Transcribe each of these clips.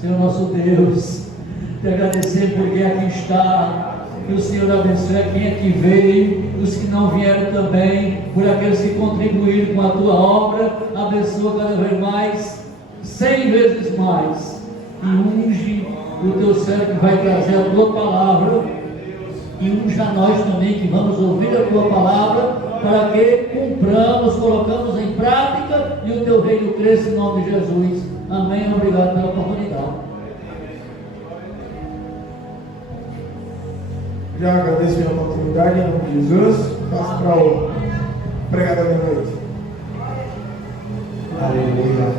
Senhor nosso Deus, te agradecer porque aqui está. Que o Senhor abençoe quem aqui veio, os que não vieram também, por aqueles que contribuíram com a tua obra. Abençoa cada vez mais, 100 vezes mais, e unge o teu servo que vai trazer a tua palavra, e unge a nós também que vamos ouvir a tua palavra, para que cumpramos, colocamos em prática e o teu reino cresça em nome de Jesus. Amém. Obrigado pela oportunidade. Já agradeço a oportunidade, em nome de Jesus. Passo para o pregador da noite. Aleluia.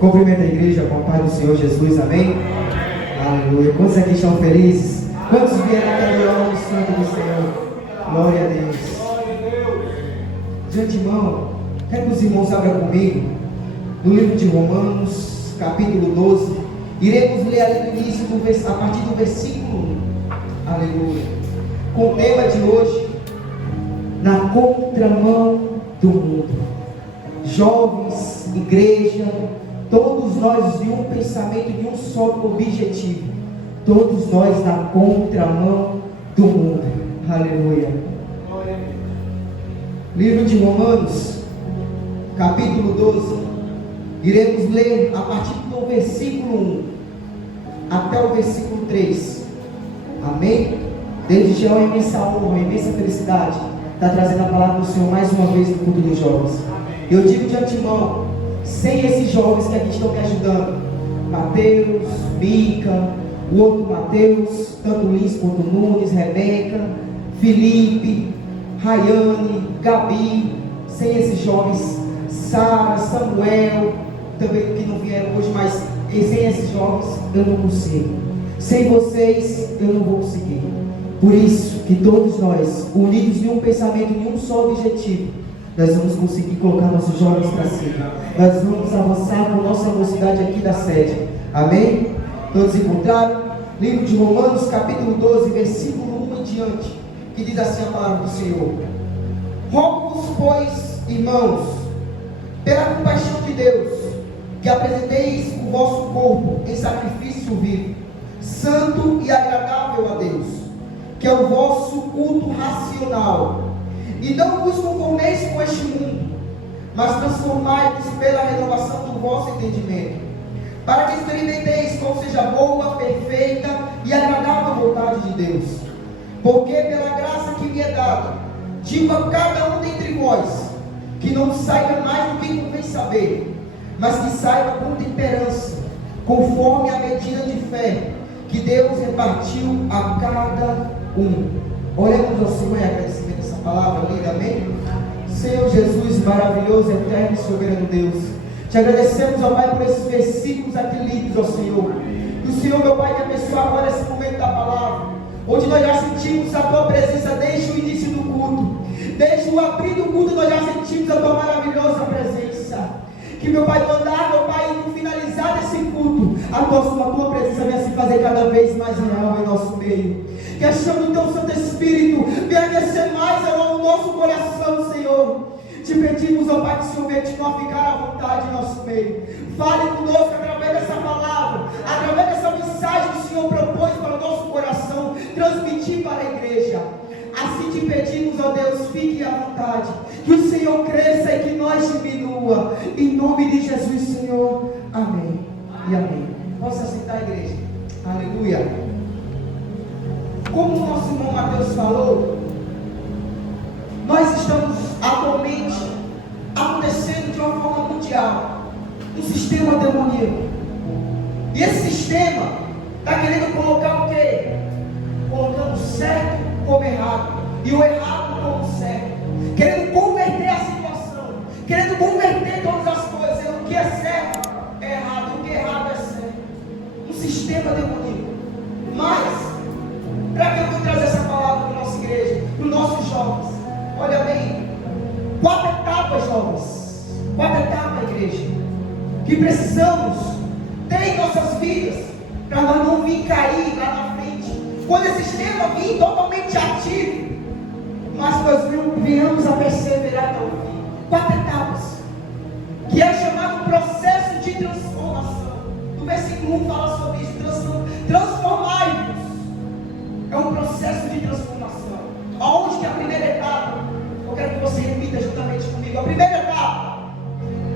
Cumprimento a igreja com a paz do Senhor Jesus, amém? Aleluia. Quantos aqui estão felizes? Quantos vieram adorar o Santo do Senhor? Glória a Deus. De antemão, quero que os irmãos abram comigo no livro de Romanos, capítulo 12. Iremos ler ali no início, a partir do versículo 1. Aleluia. Com o tema de hoje, na contramão do mundo. Jovens, igreja, todos nós de um pensamento, de um só objetivo. Todos nós na contramão do mundo. Aleluia. Livro de Romanos, capítulo 12. Iremos ler a partir do versículo 1 até o versículo 3. Amém? Desde já uma imensa honra, uma imensa felicidade está trazendo a palavra do Senhor mais uma vez no culto dos jovens. Eu digo de antemão, sem esses jovens que aqui estão me ajudando, Mateus, Mica, o outro Mateus, tanto Lins quanto Nunes, Rebeca, Felipe, Rayane, Gabi, sem esses jovens, Sara, Samuel, também que não vieram hoje, mas sem esses jovens eu não consigo. Sem vocês eu não vou conseguir. Por isso que todos nós, unidos em um pensamento, em um só objetivo, nós vamos conseguir colocar nossos jovens para cima. Nós vamos avançar com nossa mocidade aqui da sede. Amém? Todos encontraram? Livro de Romanos, capítulo 12, versículo 1 em diante, que diz assim a palavra do Senhor: Rogo-vos, pois, irmãos, pela compaixão de Deus, que apresenteis o vosso corpo em sacrifício vivo, santo e agradável a Deus, que é o vosso culto racional. E não vos conformeis com este mundo, mas transformai-vos pela renovação do vosso entendimento, para que experimenteis qual seja a boa, perfeita e agradável vontade de Deus. Porque pela graça que me é dada, digo a cada um dentre vós, que não saiba mais do que convém saber, mas que saiba com temperança, conforme a medida de fé que Deus repartiu a cada um. Oremos ao Senhor em agradecimento dessa palavra linda, amém? Senhor Jesus, maravilhoso, eterno e soberano Deus, te agradecemos, ó Pai, por esses versículos aqui lidos, ó Senhor. Que o Senhor, meu Pai, te abençoe agora esse momento da palavra, onde nós já sentimos a tua presença desde o início do culto, desde o abrir do culto nós já sentimos a tua maravilhosa presença. Que, meu Pai, no andar, meu Pai, no finalizar desse culto, a tua presença venha se fazer cada vez mais real em nosso meio. Que a chama do teu Santo Espírito venha aquecer mais ao nosso coração, Senhor. Te pedimos, ó Pai, que o Senhor venha te ficar à vontade em nosso meio. Fale conosco através dessa palavra, através dessa mensagem que o Senhor propôs para o nosso coração, transmitir para a igreja. Assim te pedimos, ó Deus, fique à vontade. Que o Senhor cresça e que nós diminua. Em nome de Jesus, Senhor. Amém e amém. Posso aceitar, igreja? Aleluia. Como o nosso irmão Mateus falou, nós estamos atualmente acontecendo de uma forma mundial um sistema demoníaco. E esse sistema está querendo colocar o quê? Colocando o certo como errado e o errado como certo, querendo converter a situação, querendo converter todas as coisas. O que é certo é errado, o que é errado é certo. Um sistema demoníaco. Mas para que eu vou trazer essa palavra para a nossa igreja, para os nossos jovens? Olha bem, 4 etapas, jovens, 4 etapas, igreja, que precisamos ter em nossas vidas, para nós não vir cair lá na frente, quando esse sistema vir totalmente ativo, mas nós venhamos a perseverar até o fim. 4 etapas, que é chamado processo de transformação. No versículo 1 fala sobre repita juntamente comigo. A primeira etapa.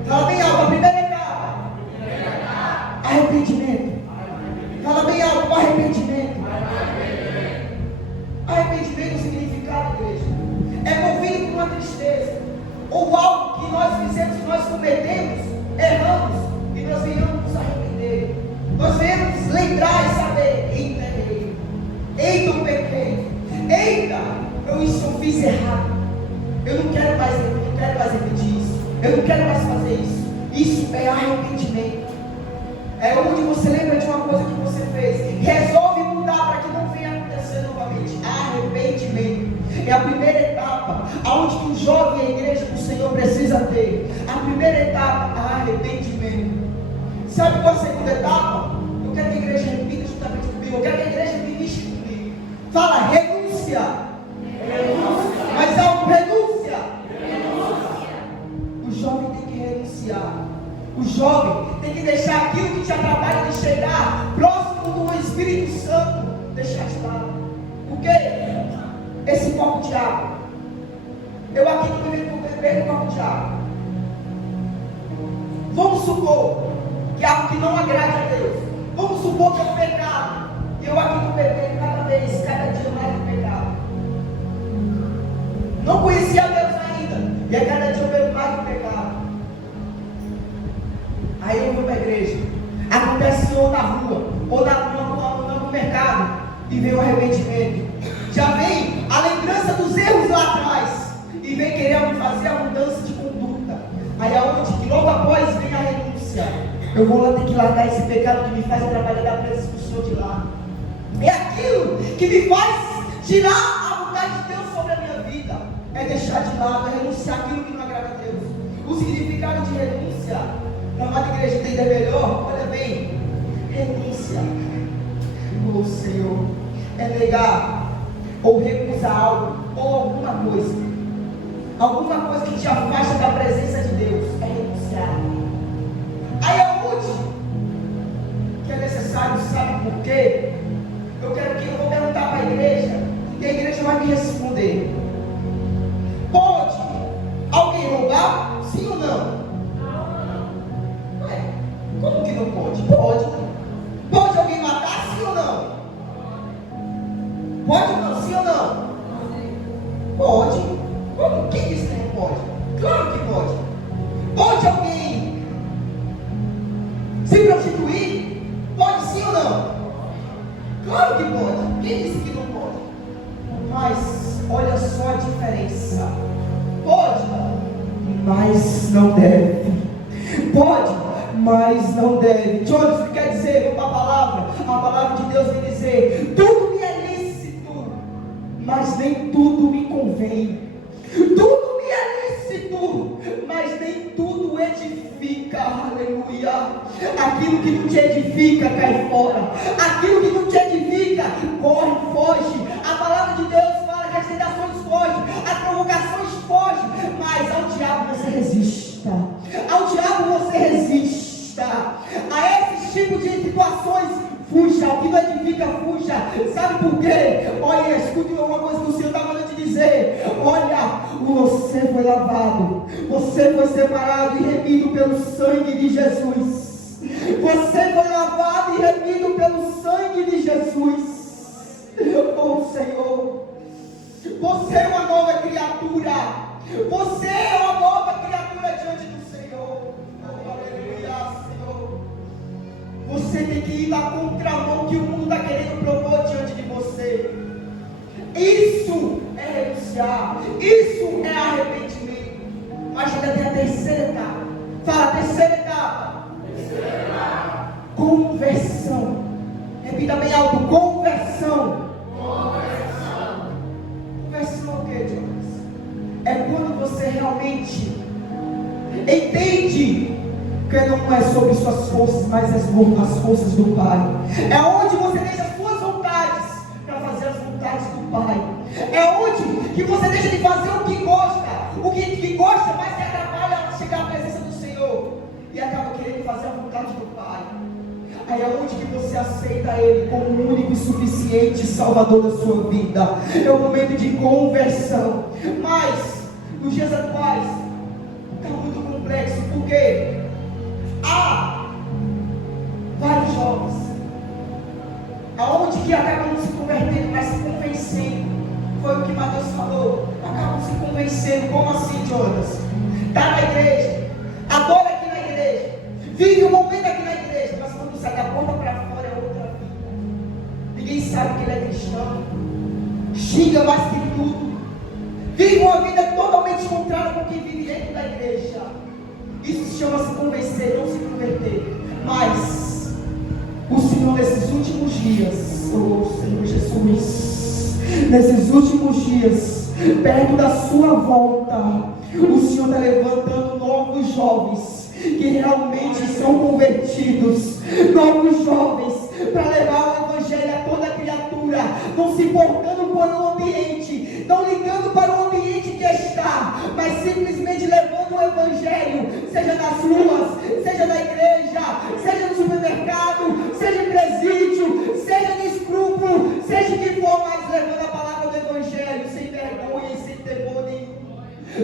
Fala bem alto, a primeira etapa. Arrependimento. Fala bem alto, arrependimento. Arrependimento, o significado, igreja, é movido por uma tristeza, ou algo que nós fizemos, que nós cometemos, erramos, e nós venhamos nos arrepender. Nós venhamos lembrar e saber: eita, errei, eita, eu pequei, eita, eu fiz errado, eu não quero mais repetir isso, eu não quero mais fazer isso. Isso é arrependimento. É onde você lembra de uma coisa que você fez, resolve mudar para que não venha acontecer novamente. Arrependimento é a primeira etapa, aonde que um jovem e a igreja do Senhor precisa ter. A primeira etapa, arrependimento. Sabe qual a segunda etapa? Eu quero que a igreja repita juntamente comigo. Eu quero que a igreja ministre comigo. Fala: renúncia. Renúncia. Mais alto: renúncia. Renúncia. O jovem tem que renunciar. O jovem tem que deixar aquilo que te atrapalha de chegar próximo do Espírito Santo, deixar de lado. Por quê? Esse copo de água, eu aqui estou bebendo um copo de água. Vamos supor que é algo que não agrade a Deus. Vamos supor que é um pecado, e eu aqui estou bebendo cada dia mais do pecado. Não conhecia Deus ainda, e a cada dia eu bebo mais do pecado. Aí eu vou para a igreja, acontece ou na rua, ou no mercado, e vem o arrependimento. Já vem a lembrança dos erros lá atrás, e vem querer fazer a mudança de conduta. Aí aonde que logo após vem a renúncia. Eu vou lá ter que largar esse pecado que me faz trabalhar da presença do Senhor de lá. É aquilo que me faz tirar a vontade de Deus sobre a minha vida. É deixar de lado, é renunciar aquilo que não agrada a Deus. O significado de renúncia, na amada igreja tem melhor, olha bem, renúncia, oh Senhor, é negar ou recusar algo ou alguma coisa que te afasta da presença de Deus, é renunciar. Aí aonde que é necessário, sabe por quê? Eu vou perguntar para a igreja, e a igreja vai me responder: pode alguém roubar? Sim ou não? Como que não pode? Pode. Pode alguém matar? Sim ou não? Pode ou não? Sim ou não? Pode. Como? Quem disse que não pode? Claro que pode. Pode alguém se prostituir? Pode sim ou não? Claro que pode. Quem disse que não pode? Mas olha só a diferença. Pode, mas não deve. Pode, mas não deve. Jones, o que quer dizer? Vamos para a palavra de Deus vem dizer: tudo me é lícito, mas nem tudo me convém. Tudo me é lícito, mas nem tudo edifica. Aleluia. Aquilo que não te edifica cai fora. Aquilo que não te edifica corre, foge. A palavra de Deus fala que as tentações fogem, as provocações fogem, mas ao diabo você resista. Ao diabo você resista. A esse tipo de situações, fuja. O que não edifica, fuja. Sabe por quê? Olha, escute uma coisa que o Senhor está mandando te dizer. Olha, você foi lavado, você foi separado e remido pelo sangue de Jesus. Você foi lavado e remido pelo sangue de Jesus. Oh Senhor, você é uma nova criatura. Você é uma nova criatura diante do Senhor. Oh, aleluia, Senhor. Você tem que ir na contramão que o mundo está querendo propor diante de você. Isso é renunciar. Isso é arrependimento. Mas ainda tem a terceira etapa. Fala, terceira etapa. Conversão. Repita bem alto: conversão. Conversão é o que, Jonas? É quando você realmente entende que não é sobre suas forças, mas as forças do Pai. É onde você deixa as suas vontades para fazer as vontades do Pai. É onde que você deixa de fazer o que gosta, mas que atrapalha chegar à presença do Senhor e acaba querendo fazer a vontade do Pai. Aí é onde que você aceita Ele como o único e suficiente Salvador da sua vida. É o momento de conversão. Mas nos dias atuais está muito complexo, porque há vários jovens aonde que acabam se convertendo, mas se convencendo. Foi o que Mateus falou, acabam se convencendo. Como assim, Jonas? Está na igreja, adora aqui na igreja, vive um momento aqui na igreja, mas quando sai da porta para fora é outra vida. Ninguém sabe que ele é cristão, xinga mais que tudo, vive uma vida totalmente contrária com quem vive dentro da igreja. Isso se chama se convencer, não se converter. Mas o Senhor, nesses últimos dias, oh Senhor Jesus, nesses últimos dias, perto da sua volta, o Senhor está levantando novos jovens que realmente são convertidos, novos jovens para levar o evangelho a toda criatura, não se importando com o ambiente, não ligando para o ambiente que está, mas simplesmente levando o evangelho, seja nas ruas, seja na igreja, seja no supermercado, seja em presídio, seja no escrúpulo, seja o que for, mas levando a palavra do evangelho, sem vergonha e sem temor nenhum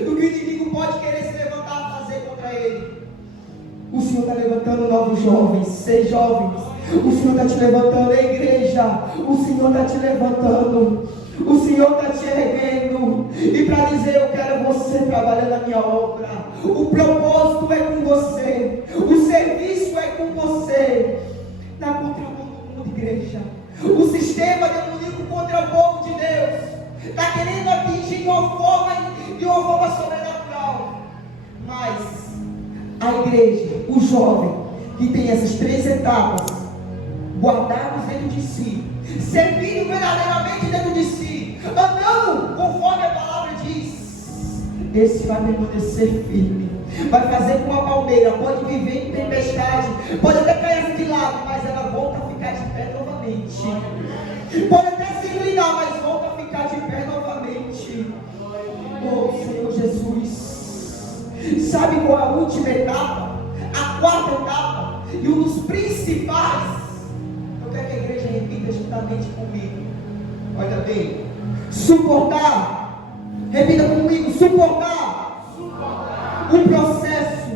do que o inimigo pode querer se levantar a fazer contra ele. O Senhor está levantando novos jovens, 6 jovens. O Senhor está te levantando, a igreja. O Senhor está te levantando. O Senhor está te erguendo. E para dizer, eu quero você trabalhando na minha obra. O propósito é com você. O serviço é com você. Na contramão do mundo, igreja. O sistema demoníaco contra o povo de Deus está querendo atingir de uma forma sobrenatural. Mas a igreja, o jovem que tem essas 3 etapas guardados dentro de si, servindo verdadeiramente dentro de si, andando conforme a palavra diz, esse vai permanecer firme, vai fazer como a palmeira, pode viver em tempestade, pode até cair de lado, mas ela volta a ficar de pé novamente, pode até se inclinar, mas volta a ficar de pé novamente. Oh Senhor Jesus, sabe qual é a última etapa? A 4ª etapa, e um dos principais, eu quero que a igreja repita juntamente comigo. Olha bem, suportar, repita comigo, suportar o processo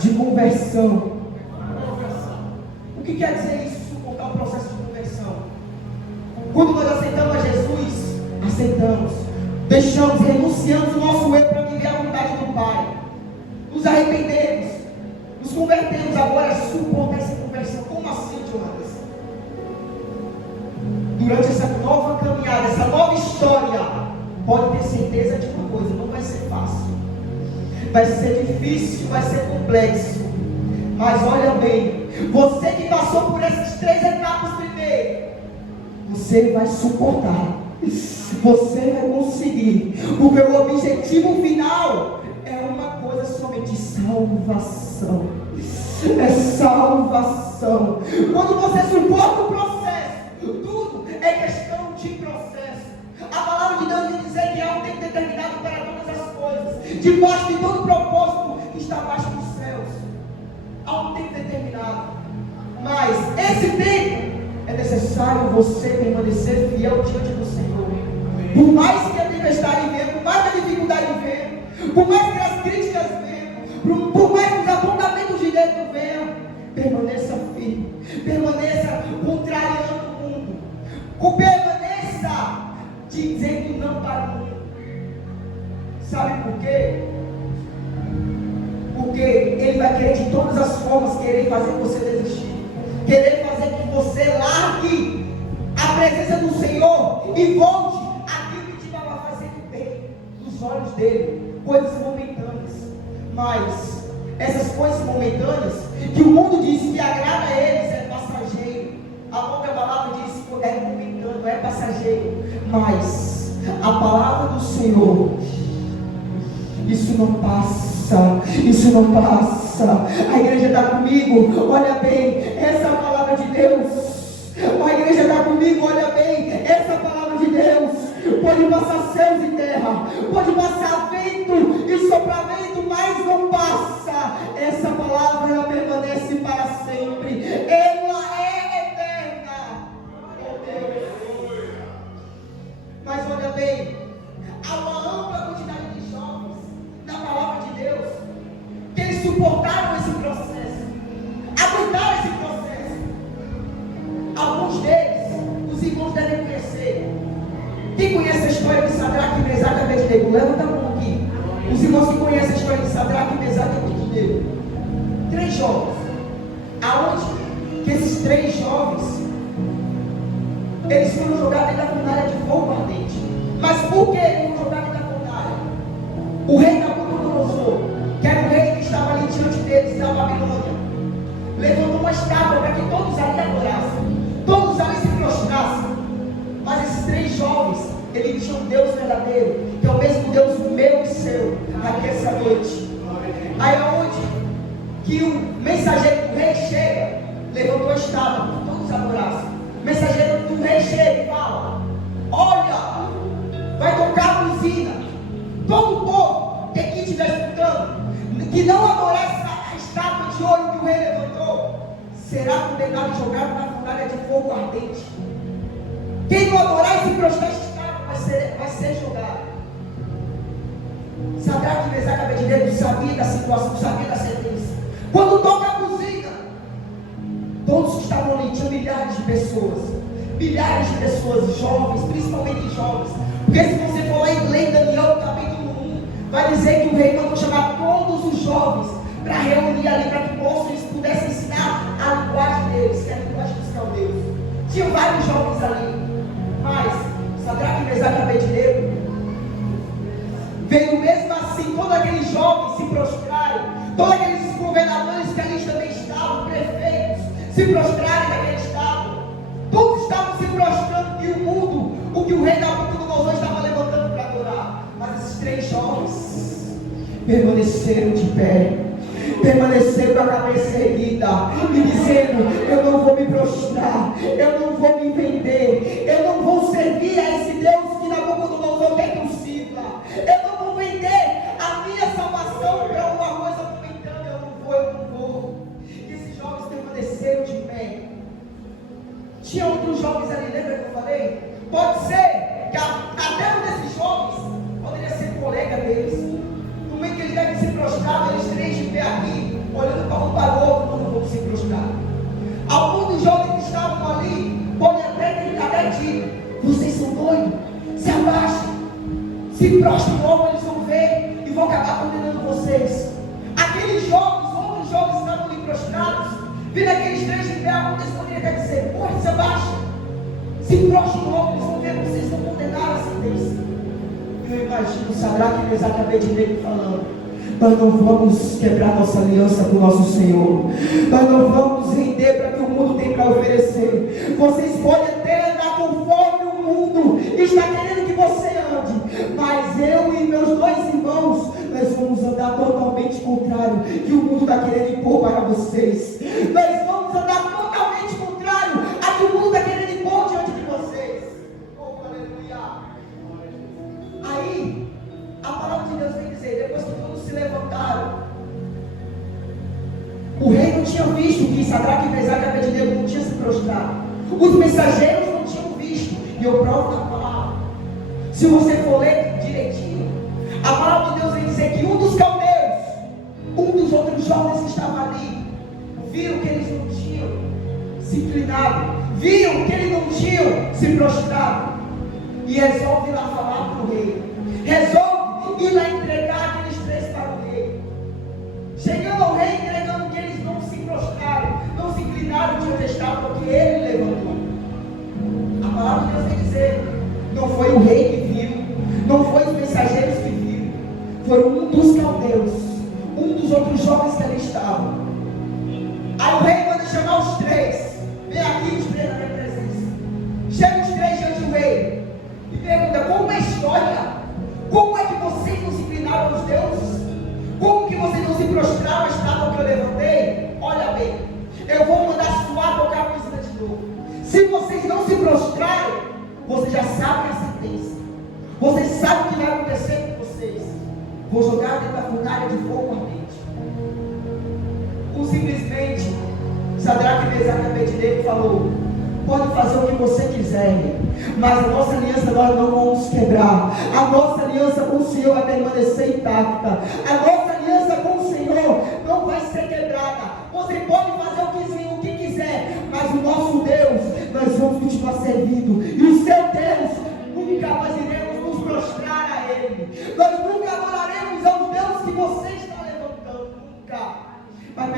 de conversão. O que quer dizer isso, suportar o processo de conversão? Quando nós aceitamos a Jesus, aceitamos, deixamos, renunciamos o nosso eu para viver a vontade do Pai, nos arrependemos, nos convertemos. Agora suportar essa conversão. Como assim, Jonas? Durante essa nova caminhada, essa nova história, pode ter certeza de uma coisa, não vai ser fácil, vai ser difícil, vai ser complexo, mas olha bem, você que passou por essas 3 etapas primeiro, você vai suportar, você vai conseguir, porque o objetivo final é uma coisa somente: salvação. É salvação. Quando você suporta o processo, tudo é questão de processo. A palavra de Deus diz dizer que há um tempo determinado para todas as coisas, debaixo de todo propósito que está abaixo dos céus. Há um tempo determinado, mas esse tempo é necessário você permanecer fiel diante do Senhor. Por mais que a tempestade venha, por mais que a dificuldade venha, por mais que as críticas venham, por mais que os apontamentos de dentro venham, permaneça firme, permaneça contrariando o mundo, permaneça dizendo não para o mundo. Sabe por quê? Porque ele vai querer de todas as formas querer fazer você desistir, querer fazer que você largue a presença do Senhor e volte aquilo que te estava fazendo bem nos olhos dele, coisas momentâneas. Mas essas coisas momentâneas que o mundo diz que agrada a eles é passageiro, a própria palavra diz que é momentâneo, é passageiro, mas a palavra do Senhor, isso não passa, isso não passa. A igreja está comigo, olha bem, essa é a palavra de Deus. A igreja está comigo, olha bem, essa é a palavra de Deus. Pode passar céus e terra, pode passar vento e sopramento, mas não passa. Essa palavra ela permanece para sempre, ela é eterna. Oh Deus. Mas olha bem, há uma ampla quantidade de jovens eles suportaram esse processo, aguentaram esse processo. Alguns deles, os irmãos devem conhecer. Quem conhece a história de Sadraque, Mesaque e Abednego? Levanta a mão aqui. Os irmãos que conhecem a história de Sadraque, Mesaque e Abednego. 3 jovens. Aonde que esses 3 jovens, eles foram jogados dentro da fornalha de fogo ardente. Mas por que eles foram jogados dentro da fornalha? O rei Nabucodonosor, que era o rei que estava ali diante deles da Babilônia, levantou uma estátua para que todos ali adorassem, todos ali se prostrassem. Mas esses 3 jovens, eles tinham um Deus verdadeiro, que é o mesmo Deus meu e seu, aqui essa noite. Aí aonde que o mensageiro do rei chega, levantou a estátua para que todos adorassem. O mensageiro do rei chega e fala: olha, vai tocar a buzina. Todo o povo que aqui estiver escutando, que não adorar a estátua de ouro que o rei levantou, será condenado e jogado na fornalha de fogo ardente. Quem não adorar e se prostrar esta estátua vai ser jogado. Sadraque, Mesaque e Abednego sabia da situação, sabia da sentença. Quando toca a buzina, todos que estavam ali, tinham milhares de pessoas, jovens, principalmente jovens. Porque se você for lá e ler Daniel capítulo 1, vai dizer que o rei mandou chamar todos os jovens para reunir ali, para que eles pudessem ensinar a linguagem deles, que é a linguagem dos caldeus. Tinha vários jovens ali, mas Sadraque, Mesaque e Abednego veio mesmo assim, todos aqueles jovens se prostrarem, todos aqueles governadores que ali também estavam, prefeitos, se prostrarem naquele estado. Todos estavam se prostrando e o mundo, o que o rei Nabucodonosor estava levantando para adorar. Mas esses 3 jovens permaneceram de pé, permaneceram com a cabeça erguida e dizendo: eu não vou me prostrar, eu não vou me vender, eu não vou servir a esse Deus que Nabucodonosor quer que eu sirva, eu não vou vender a minha salvação para uma coisa momentânea, eu não vou. E esses jovens permaneceram de pé. Tinha outros jovens ali, lembra que eu falei? Pode ser que até um desses jovens poderia ser colega deles. No momento que eles devem se prostrar, eles 3 de pé aqui, olhando para um para o outro, não vão se prostrar. Alguns dos jovens que estavam ali podem até dizer: vocês são doidos, se abaixem, se prostrem logo, eles vão ver e vão acabar condenando vocês. Aqueles jovens, outros jovens estavam ali prostrados, vindo aqueles 3 de pé, alguns poderiam até dizer: porra, se abaixem, se prostrem logo, eles vão ver que vocês vão condenar a sentença. E eu imagino Sadraque, Mesaque e Abednego falando: nós não vamos quebrar nossa aliança com o nosso Senhor, nós não vamos render para que o mundo tem para oferecer. Vocês podem até andar conforme o mundo está querendo que você ande, mas eu e meus 2 irmãos, nós vamos andar totalmente contrário que o mundo está querendo impor para vocês. Nós vamos andar totalmente contrário a que o mundo está querendo impor diante de vocês. Oh, aleluia. Aí a palavra de Deus vem dizer: depois que todos se levantaram, o rei não tinha visto que Sadraque, Mesaque e Abednego não tinham se prostrado, os mensageiros não tinham visto, e eu provo na palavra. Se você for ler direitinho, a palavra de Deus vem dizer que um dos caldeus, um dos outros jovens que estavam ali, viram que eles não tinham se inclinado, viram que eles não tinham se prostrado, e resolve ir lá falar para o rei, resolve ir lá entregar aqueles 3 para o rei. Chegando ao rei, entregando que eles não se prostraram, não se inclinaram diante da estátua que ele levantou. A palavra de Deus vem dizer: não foi o rei que viu, não foi os mensageiros que viram, foi um dos caldeus, um dos outros jovens que ali estavam. Aí o rei manda chamar os 3, vem aqui os 3 na minha presença. Chega os 3 diante do rei e pergunta: como é a história? Como é que vocês não se inclinaram aos deuses? Como que vocês não se prostraram à estátua que eu levantei? Olha bem, eu vou mandar suar tocar a buzina de novo. Se vocês não se prostrarem, vocês já sabem a sentença. Vocês sabem o que vai acontecer com vocês. Vou jogar dentro da fornalha de fogo ardente. Ou simplesmente Sadraque, Mesaque e Abednego falou: pode fazer o que você quiser, mas a nossa aliança nós não vamos quebrar. A nossa aliança com o Senhor vai permanecer intacta. A nossa aliança com o Senhor não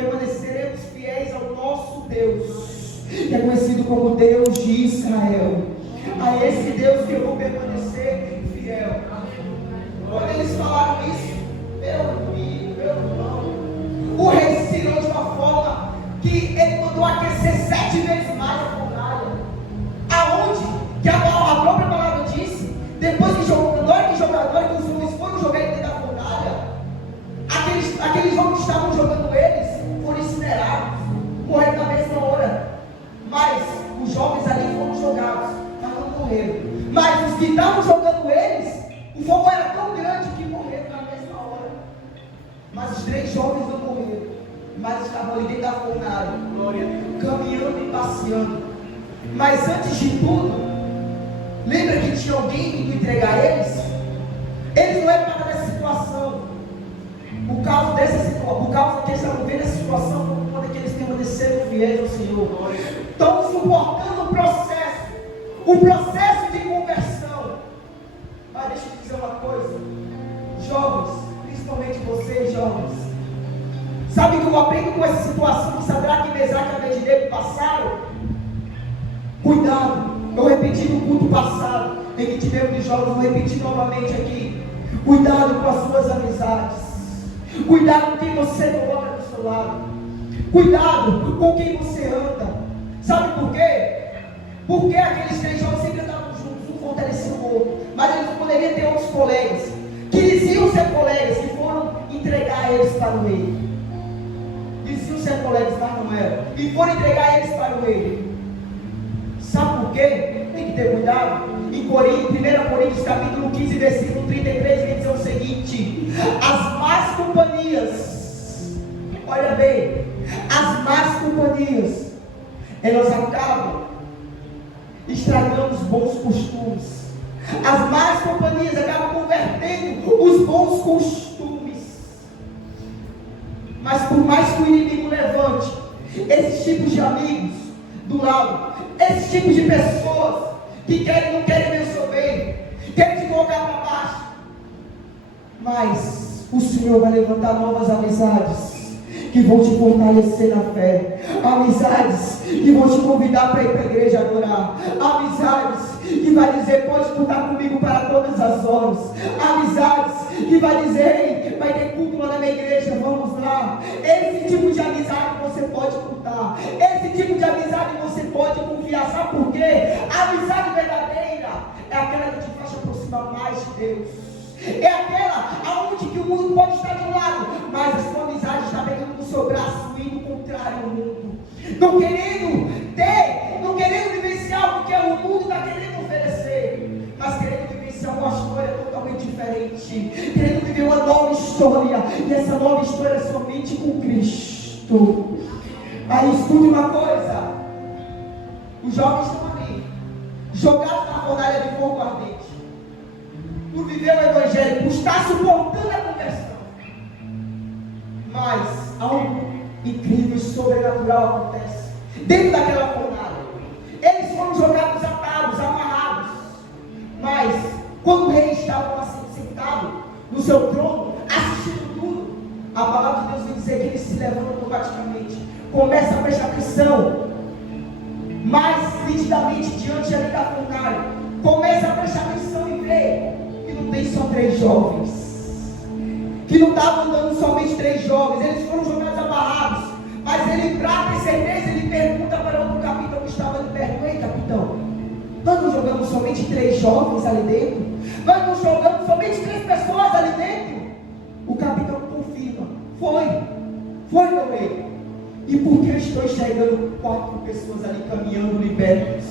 permaneceremos fiéis ao nosso Deus, que é conhecido como Deus de Israel. A esse Deus que eu vou permanecer fiel. Quando eles falaram isso, meu amigo, meu irmão, o rei se tirou de uma forma que ele mandou aquecer 7 vezes mais a fornalha. Aonde? Que a própria palavra disse, depois que jogou, na hora que os homens foram jogar ele dentro da fornalha, aqueles homens que estavam jogando eles foram incinerados, morreram na mesma hora. Mas os jovens ali foram jogados, mas não morreram. Mas os que estavam jogando eles, o fogo era tão grande que morreram na mesma hora. Mas os 3 jovens não morreram, mas estavam ali dentro da fornalha, caminhando e passeando. Mas antes de tudo, lembra que tinha alguém indo entregar eles? Eles não eram para dessa situação. Por causa que eles estavam vendo essa situação, por conta que eles permaneceram fiéis ao Senhor. Estão suportando o processo de conversão. Mas deixa eu te dizer uma coisa, jovens, principalmente vocês jovens, sabe que eu aprendo com essa situação que Sadraque, Mesaque e Abednego passaram? Cuidado, eu repeti no culto passado, em que tivemos de jovens, eu repeti novamente aqui. Cuidado com as suas amizades, cuidado com quem você coloca do seu lado, cuidado com quem você anda. Sabe por quê? Porque aqueles 3 jovens sempre andavam juntos, um fortalecia o outro, mas eles poderiam ter outros colegas, que diziam ser colegas, que foram entregar eles para o rei. Diziam ser colegas, mas não eram, e foram entregar eles para o rei. Sabe por quê? Tem que ter cuidado. Em 1 Coríntios capítulo 15, versículo 33, vem dizer o seguinte: as más companhias, olha bem, as más companhias, elas acabam estragando os bons costumes. As más companhias acabam convertendo os bons costumes. Mas por mais que o inimigo levante esses tipos de amigos do lado, esses tipos de pessoas que não querem ver o seu bem, querem te colocar para baixo, mas o Senhor vai levantar novas amizades que vão te fortalecer na fé, amizades que vão te convidar para ir para a igreja adorar, amizades que vai dizer, pode contar comigo para todas as horas, amizades que vai dizer, ei, vai ter culto lá na minha igreja, vamos lá. Esse tipo de amizade você pode contar, esse tipo de amizade você pode confiar. Sabe por quê? A amizade verdadeira é aquela que te faz aproximar mais de Deus, é aquela aonde que o mundo pode estar de um lado, mas a sua amizade está pegando no seu braço, indo contrário ao mundo, não querendo vivenciar o que o mundo está querendo oferecer, mas querendo vivenciar uma história totalmente diferente, querendo viver uma nova história, e essa nova história é somente com Cristo. Aí escute uma coisa, os jovens estão ali, jogados na fornalha de fogo ardente, por viver o evangelho, por estar suportando a conversão, mas algo incrível e sobrenatural acontece dentro daquela fornalha. Eles foram jogados atados, amarrados, mas quando o rei estava lá sentado no seu trono, assistindo tudo, a palavra de Deus vem dizer que ele se levanta automaticamente, começa a prestar atenção mais nitidamente diante ali da fornalha, começa a prestar atenção e ver que não tem só 3 jovens, que não estavam andando somente 3 jovens, eles foram jogados amarrados, mas ele, para ter certeza, ele pergunta para outro capitão que estava ali perto: ei, capitão, nós não jogamos somente 3 jovens ali dentro? Nós não jogamos somente 3 pessoas ali dentro? O capitão confirma: foi meu rei. E por que eu estou enxergando 4 pessoas ali caminhando libertas?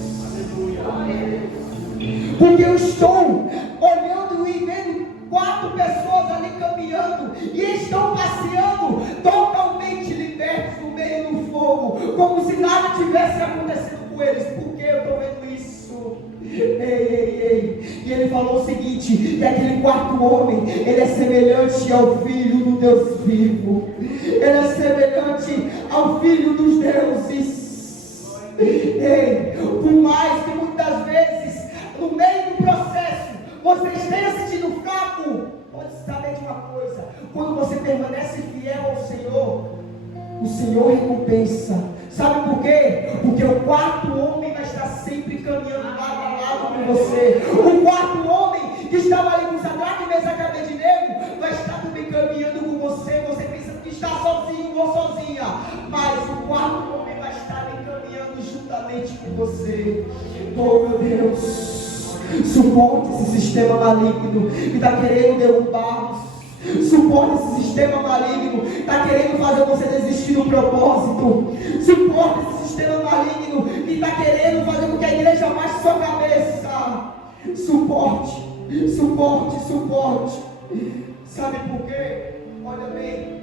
Porque eu estou olhando e vendo 4 pessoas ali caminhando e estão passeando totalmente libertos no meio do fogo, como se nada tivesse acontecido com eles. Por que eu estou vendo isso? Ei. E ele falou o seguinte: que aquele 4º homem, ele é semelhante ao Filho do Deus vivo, ele é semelhante ao Filho dos deuses. Ei, por mais que muitas vezes no meio do processo você esteja sentindo fraco, pode saber de uma coisa: quando você permanece fiel ao Senhor, o Senhor recompensa. Sabe por quê? Porque o quarto homem vai estar sempre caminhando lado a lado com você. O quarto homem que estava ali com Sadraque, Mesaque e Abednego vai estar também caminhando com você. Você pensa que está sozinho ou sozinha, mas o quarto homem vai estar ali caminhando juntamente com você. Oh, meu Deus, suporte esse sistema maligno que está querendo derrubar-nos. Suporte esse sistema maligno que está querendo fazer você desistir do propósito. Suporte esse sistema maligno que está querendo fazer com que a igreja baixe sua cabeça. Suporte, suporte, suporte. Sabe por quê? Olha bem,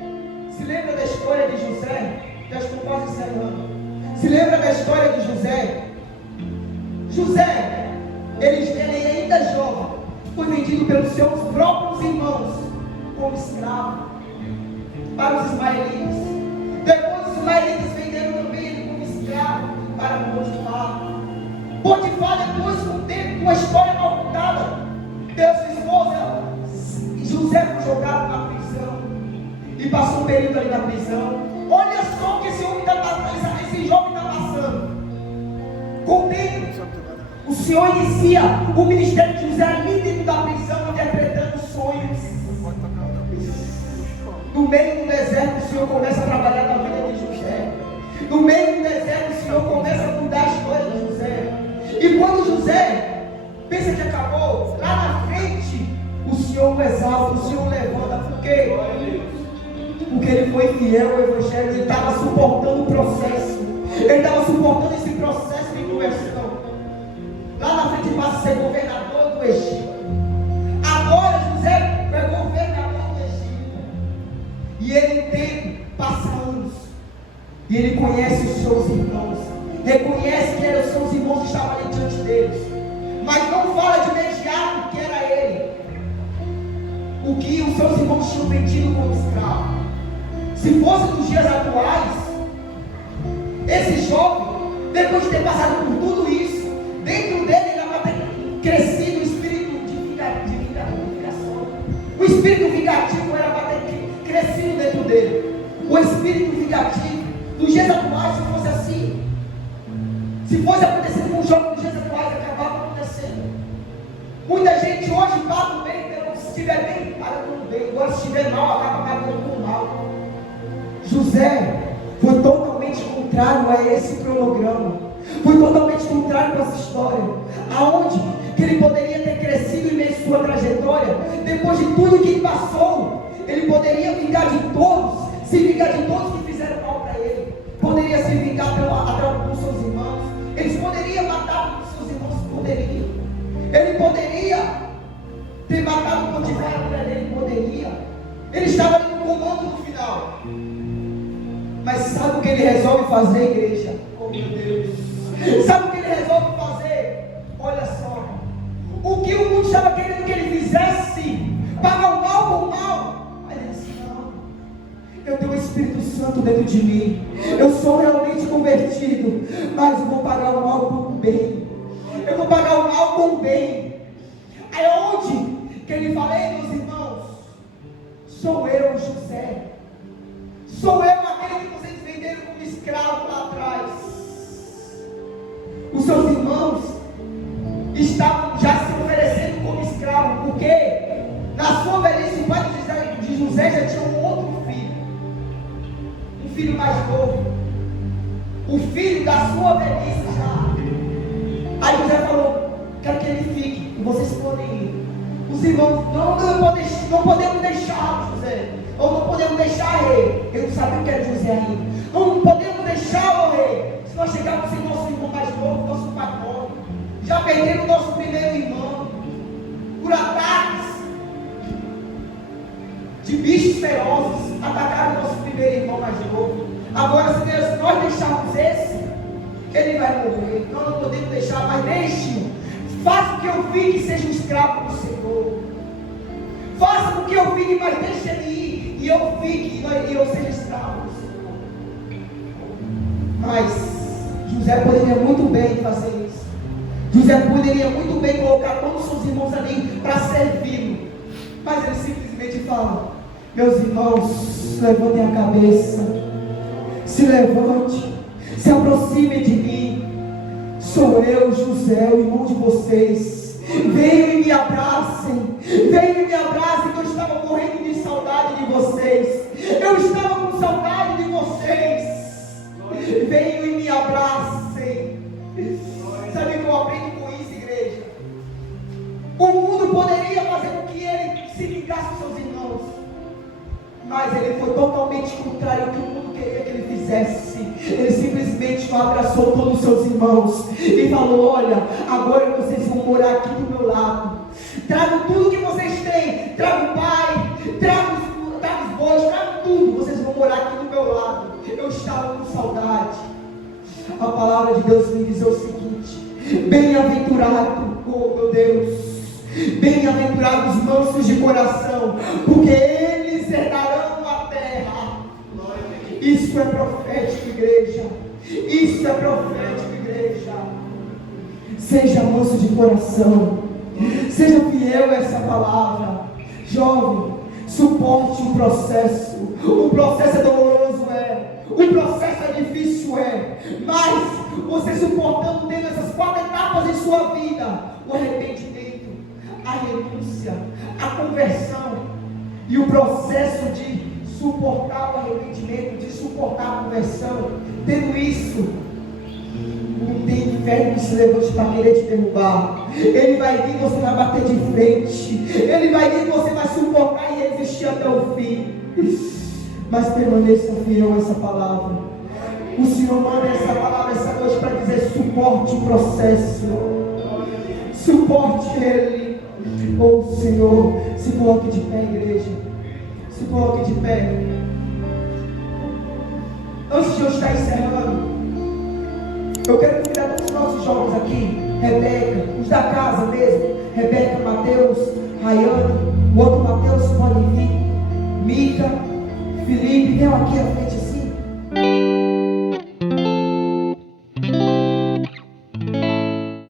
se lembra da história de José? Já estou quase encerrando. Se lembra da história de José? José, ele ainda jovem, foi vendido pelos seus próprios irmãos como escravo para os ismaelitas. Depois os ismaelitas venderam também ele como escravo para Potifar. Potifar, depois com o tempo, uma história mal contada, pela sua esposa, José foi jogado na prisão e passou um período ali na prisão. Olha só o que esse jovem está passando. Com o tempo, o Senhor inicia o ministério de José ali dentro da prisão, interpretando sonhos. No meio do deserto, o Senhor começa a trabalhar na vida de José. No meio do deserto, o Senhor começa a mudar a história de José. E quando José pensa que acabou, lá na frente, o Senhor o exalta, o Senhor o levanta. Por quê? Porque ele foi fiel ao Evangelho, ele estava suportando o processo. Ele estava suportando esse processo de conversão. Lá na frente passa a ser governador do Egito. Agora José é governador do Egito. E ele tem, passa anos. E ele conhece os seus irmãos. Reconhece que eram os seus irmãos que estavam ali diante deles. Mas não fala de imediato que era ele. O que os seus irmãos tinham vendido como escravo. Se fosse nos dias atuais, esse jovem, depois de ter passado por tudo isso, dentro dele ainda vai ter crescido o espírito de vingação. O espírito vingativo era para ter crescido dentro dele. O espírito vingativo, nos dias atuais, se fosse assim, se fosse acontecendo com o jovem nos dias atuais, acabava acontecendo. Muita gente hoje paga o bem, se estiver bem, paga com o bem. Agora, se estiver mal, acaba pagando com o mal. José foi totalmente contrário a esse cronograma. Foi totalmente contrário com essa história. Aonde que ele poderia ter crescido em meio à sua trajetória, depois de tudo que ele passou, ele poderia vingar de todos, se vingar de todos que fizeram mal para ele. Poderia se vingar dos seus irmãos. Eles poderiam matar os seus irmãos, poderiam. Ele poderia ter matado o Potifar, a mulher dele, poderia. Ele estava ali no comando no final. Mas sabe o que ele resolve fazer, igreja? Oh, meu Deus! Sabe o que ele resolve fazer? Olha só. O que o mundo estava querendo que ele fizesse, pagar o mal com o mal. Mas ele disse: não, eu tenho o Espírito Santo dentro de mim. Eu sou realmente convertido, mas eu vou pagar o mal com o bem. Eu vou pagar o mal com o bem. Aí onde que ele fala: ei, meus irmãos, sou eu, José. Sou eu aquele que vocês venderam como escravo lá atrás. Os seus irmãos estavam já se oferecendo como escravo, porque na sua velhice o pai de José já tinha um outro filho, um filho mais novo, o filho da sua velhice já. Aí José falou: quero que ele fique, e vocês podem ir. Os irmãos: não podemos deixar, José. Ou não podemos deixar, rei. Eu não sabia o que era José ainda. Não podemos deixar, ó rei. Se nós chegarmos sem nosso irmão mais novo, nosso pai morre. Já perdemos nosso primeiro irmão por ataques de bichos ferozes. Atacaram nosso primeiro irmão mais novo. Agora, se nós deixarmos esse, ele vai morrer. Nós não podemos deixar, mas deixe-o. Faça com que eu fique e seja um escravo do Senhor. Faça com que eu fique, mas deixe ele ir. E eu fique, e eu seja escravo do Senhor. Mas José poderia muito bem fazer isso. José poderia muito bem colocar todos os seus irmãos ali para servi-lo. Mas ele simplesmente fala: meus irmãos, levantem a cabeça. se levante, se aproxime de mim. Sou eu, José, o irmão de vocês. Venham e me abracem. Venham e me abracem, que eu estava morrendo de saudade de vocês. Eu estava com saudade de vocês. Venham e me abracem. Sabe o que eu aprendo com isso, igreja? O mundo poderia fazer com que ele se ligasse com seus irmãos, mas ele foi totalmente contrário ao que o mundo queria que ele fizesse. Ele simplesmente abraçou todos os seus irmãos e falou: olha, agora vocês vão morar aqui do meu lado. Trago tudo que vocês têm, trago o pai, trago os bois, trago tudo. Vocês vão morar aqui do meu lado. Eu estava com saudade. A palavra de Deus me diz o seguinte: bem-aventurado, oh meu Deus, bem-aventurados os mansos de coração, porque eles herdarão a terra. Isso é profético, igreja. Isso é profético, igreja. Seja manso de coração. Seja fiel a essa palavra. Jovem, suporte o processo. O processo é doloroso, o processo é difícil, mas você suportando dentro dessas 4 etapas em sua vida: o arrependimento, a renúncia, a conversão e o processo de suportar o arrependimento, de suportar a conversão. Tendo isso, não tem inferno que se levante para querer te derrubar. Ele vai vir, você vai bater de frente. Ele vai vir, você vai suportar e resistir até o fim. Mas permaneça fiel a essa palavra. O Senhor manda essa palavra essa noite para dizer: suporte o processo, suporte Ele. Oh Senhor, se coloque de pé, igreja. Se coloque de pé. Antes de eu estar encerrando, eu quero convidar todos os nossos jovens aqui, Rebeca, os da casa mesmo, Rebeca, Mateus, Rayane,